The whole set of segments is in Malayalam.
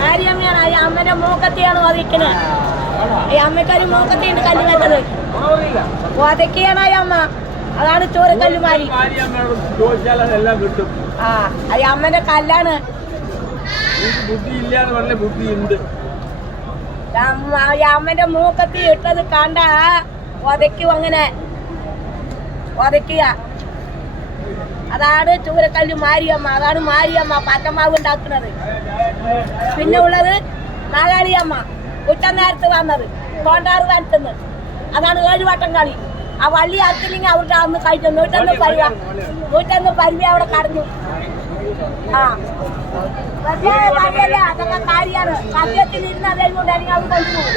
മാരിയമ്മയാണ്. ഈ അമ്മന്റെ മൂക്കത്തിയാണ് വധിക്കുന്നത്. ഈ അമ്മക്കൊരു മൂക്കത്തിയുണ്ട് കല്ല് വെച്ചത്. വധക്കിയാണ് ഈ അമ്മ. അതാണ് ചോരക്കല്ലുമാരി. ആ ഈ അമ്മന്റെ കല്ലാണ്. ഈ അമ്മന്റെ മൂക്കത്തി ഇട്ടത് കണ്ട വധയ്ക്കും അങ്ങനെ വധയ്ക്കുക. അതാണ് ചൂരക്കല്ല് മാരിയമ്മ. അതാണ് മാരിയമ്മ പച്ചമാവ് ഉണ്ടാക്കുന്നത്. പിന്നെ ഉള്ളത് നാഗാളിയമ്മ ഉച്ച നേരത്ത് വന്നത് തോണ്ടാറ് വരത്തുന്നത്. അതാണ് 7 വട്ടം കളി. ആ വള്ളി അറത്തില്ലെങ്കിൽ അവരുടെ അന്ന് കഴിച്ചു 101 പരിവി അവിടെ കടന്നു. ആ പക്ഷേ കാര്യല്ല, അതൊക്കെ കാര്യമാണ്. സത്യത്തിൽ ഇരുന്ന് അതേ കൊണ്ടാണെങ്കിൽ അവർ കൊണ്ടുപോകും.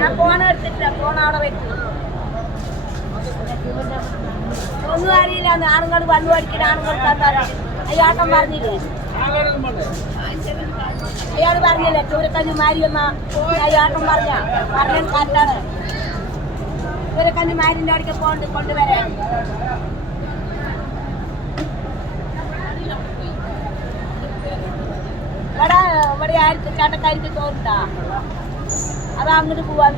ഞാൻ ഫോണെടുത്തിട്ടില്ല. ഫോൺ അവിടെ വെച്ചു. ഒന്നും അറിയില്ല. ആണുങ്ങൾ വന്നു പഠിക്കുന്ന ആണുങ്ങൾ തന്നാലും അയാട്ടം പറഞ്ഞില്ലേ? അയാൾ പറഞ്ഞില്ലേ ചൂരക്കഞ്ഞി മാരിയെന്ന അയാട്ടം പറഞ്ഞത് കറക്റ്റാണ്. ചൂരക്കഞ്ഞി മാരിന്റെ അവിടേക്ക് കൊണ്ടുവരാൻ ഇവിടെ ആർക്ക് ചട്ടക്കാരിക്ക് ചോറിട്ടാ അത് അങ്ങോട്ട് പോവാൻ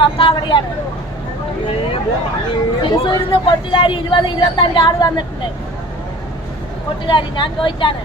പക്ക അവിടെയാണ്. തൃശ്ശൂരിൽ നിന്ന് കൊട്ടുകാരി 20-25 ആള് വന്നിട്ടുണ്ട്. കൊട്ടുകാരി ഞാൻ ചോദിച്ചാണ്.